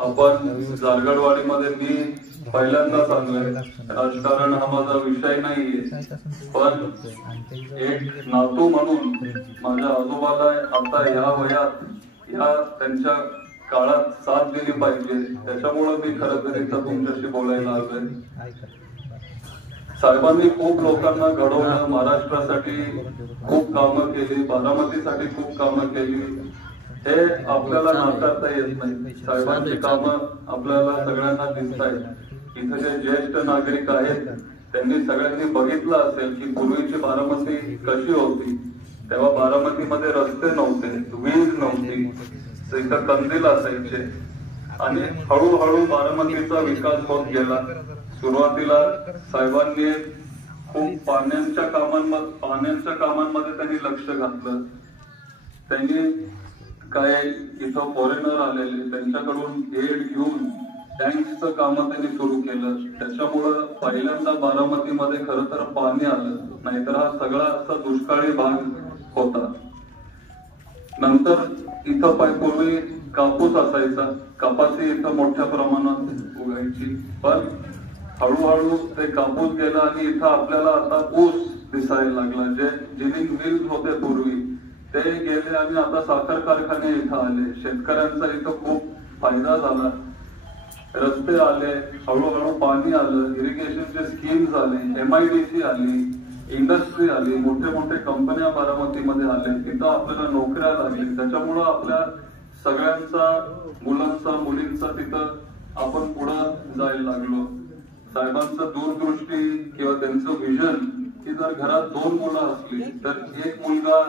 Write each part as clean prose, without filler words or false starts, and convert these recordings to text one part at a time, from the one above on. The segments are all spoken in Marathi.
आपण जारगडवाडीमध्ये मी पहिल्यांदाच आलोय. राजकारण हा माझा विषय नाहीये, पण एक नातू म्हणून माझ्या आजोबाला आता या वयात या त्यांच्या काळात साथ दिली पाहिजे, त्याच्यामुळे मी खरं तर इथं तुमच्याशी बोलायला आलोय. साहेबांनी खूप लोकांना घडवलं, महाराष्ट्रासाठी खूप कामं केली, बारामतीसाठी खूप कामं केली. हे आपल्याला नाकारता येत नाही. साहेबांची कामं आपल्याला सगळ्यांना दिसत आहेत. इथे जे ज्येष्ठ नागरिक आहेत त्यांनी सगळ्यांनी बघितलं असेल की पूर्वीची बारामती कशी होती. तेव्हा बारामतीमध्ये रस्ते नव्हते, वीज नव्हती, इथं कंदील असायचे आणि हळूहळू बारामतीचा विकास होत गेला. सुरुवातीला साहेबांनी खूप पाण्याच्या कामांमध्ये त्यांनी लक्ष घातलं. त्यांनी काय इथं फॉरेनर आलेले त्यांच्याकडून एड घेऊन टँक्सचं काम त्यांनी सुरू केलं. त्याच्यामुळं पहिल्यांदा बारामतीमध्ये खरं तर पाणी आलं, नाहीतर हा सगळा असा दुष्काळी भाग होता. नंतर इथं पूर्वी कापूस असायचा, कपासी इथं मोठ्या प्रमाणात उगायची, पण हळूहळू ते कापूस गेला आणि इथं आपल्याला आता ऊस दिसायला लागला. जे जिनिंग मिल्स होते पूर्वी ते गेले आणि आता साखर कारखाने इथं आले. शेतकऱ्यांचा इथं खूप फायदा झाला. रस्ते आले, हळूहळू पाणी आलं, इरिगेशनचे स्कीम्स आले, MIDC आली, इंडस्ट्री आली, मोठे मोठे कंपन्या बारामतीमध्ये आले, तिथं आपल्याला नोकऱ्या लागली. त्याच्यामुळं आपल्या सगळ्यांचा, मुलांचा, मुलींचा तिथं आपण पुढं जायला लागलो. साहेबांचं दूरदृष्टी किंवा त्यांचं विजन की जर घरात 2 मुलं असली तर एक मुलगा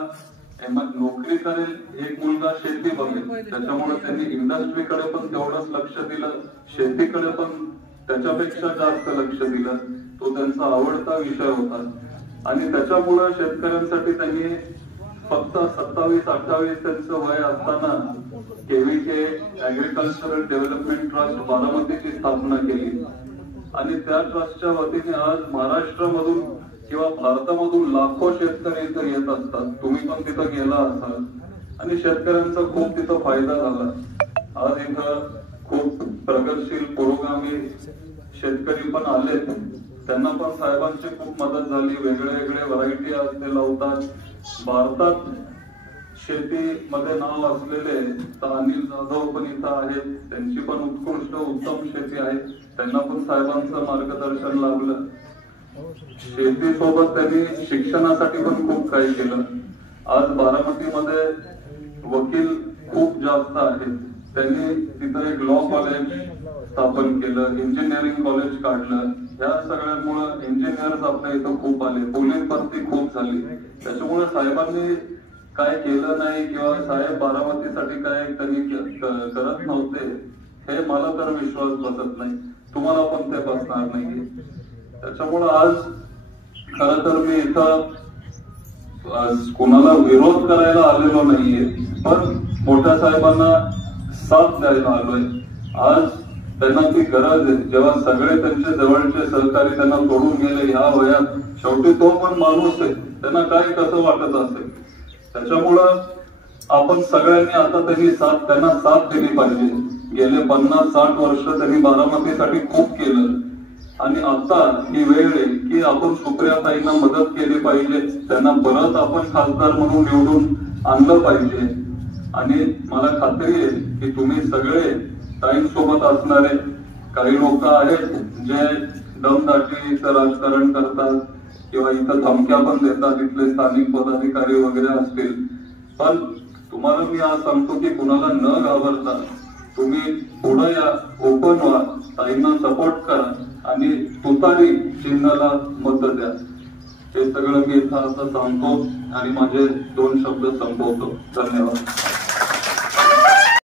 नोकरी करेल, एक मुलगा शेती बघेल. त्याच्यामुळे त्यांनी इंडस्ट्रीकडे पण तेवढंच लक्ष दिलं, शेतीकडे पण त्याच्यापेक्षा जास्त लक्ष दिलं. तो त्यांचा आवडता विषय होता आणि त्याच्यामुळे शेतकऱ्यांसाठी त्यांनी फक्त 27-28 त्यांचं वय असताना KVK ऍग्रिकल्चरल डेव्हलपमेंट ट्रस्ट बारामतीची स्थापना केली आणि त्या ट्रस्टच्या वतीने आज महाराष्ट्रामधून किंवा भारतामधून लाखो शेतकरी इथं येत असतात. तुम्ही पण तिथं गेला असाल आणि शेतकऱ्यांचा खूप तिथं फायदा झाला. आज इथं खूप प्रगतशील पुरोगामी शेतकरी पण आले, त्यांना पण साहेबांची खूप मदत झाली. वेगळे वेगळे व्हरायटी आज ते लावतात. भारतात शेतीमध्ये नाव असलेले अनिल जाधव पण इथं आहेत, त्यांची पण उत्कृष्ट उत्तम शेती आहे. त्यांना पण साहेबांचं मार्गदर्शन लाभलं. शेतीसोबत त्यांनी शिक्षणासाठी पण खूप काही केलं. आज बारामतीमध्ये वकील खूप जास्त आहेत. त्यांनी तिथं एक लॉ कॉलेज स्थापन केलं, इंजिनिअरिंग कॉलेज काढलं. या सगळ्यांमुळे इंजिनियर्स आपल्या इथं खूप आले, पोलीस भरती खूप झाली. त्याच्यामुळे साहेबांनी काय केलं नाही किंवा साहेब बारामतीसाठी काय त्यांनी करत नव्हते हे मला तर विश्वास बसत नाही, तुम्हाला पण ते बसणार नाही. त्याच्यामुळे आज खरं तर मी इथं कोणाला विरोध करायला आलेलो नाहीये, पण मोठ्या साहेबांना साथ द्यायला आलोय. आज त्यांना ती गरज आहे. जेव्हा सगळे त्यांचे जवळचे सहकारी त्यांना सोडून गेले ह्या वयात, शेवटी तो पण माणूस आहे, त्यांना काय कसं वाटत असेल. त्याच्यामुळं आपण सगळ्यांनी आता त्यांना साथ दिली पाहिजे. गेले 50-60 वर्ष त्यांनी बारामतीसाठी खूप केलं आणि आता ही वेळ आहे की आपण सुप्रियाताईंना मदत केली पाहिजे. त्यांना परत आपण खासदार म्हणून निवडून आणलं पाहिजे आणि मला खात्री आहे की तुम्ही सगळे ताईंसोबत असणारे काही लोक आहेत जे दमदाटीचं राजकारण करतात किंवा इथं धमक्या पण देतात, इथले स्थानिक पदाधिकारी वगैरे असतील. पण तुम्हाला मी आज सांगतो की कुणाला न घाबरता तुम्ही पुढे या, ओपन व्हा, ताईंना सपोर्ट करा आणि तुतारी चिन्हाला मत द्या. हे सगळं मी इथं असं सांगतो आणि माझे 2 शब्द संपवतो. धन्यवाद.